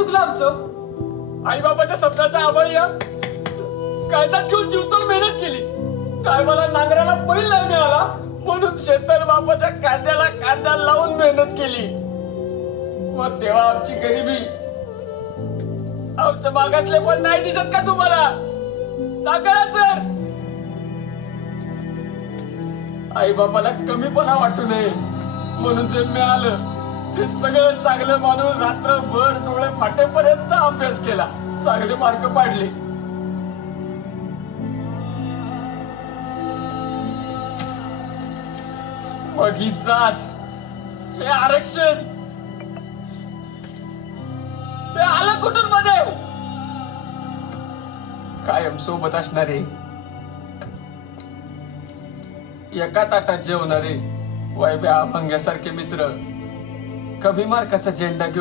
चुकलं आमचं? आई बाबाच्या स्वप्नाचा आबळीया कायद्यात घेऊन जीवतोड मेहनत केली. काय मला नांगराला बैल नाही मिळाला म्हणून शेतल बापाच्या कांद्याला कांदा लावून मेहनत केली. मग तेव्हा आमची गरिबी, आमचं मागासले पण नाही दिसत का तुम्हाला? सांगा ना सर. आई बापाला कमीपणा वाटू नये म्हणून जे मिळालं ते सगळं चांगलं मानून रात्रभर डोळे फाटेपर्यंत अभ्यास केला. चांगले मार्क पाडले. मग ही जात, हे आरक्षण ते आलं कुठून मध्ये? कायम सोबत असणारे, एका ताटात जेवणारे वैभ्या भंग्यासारखे मित्र, कमी मार्काचा झेंडा घेऊन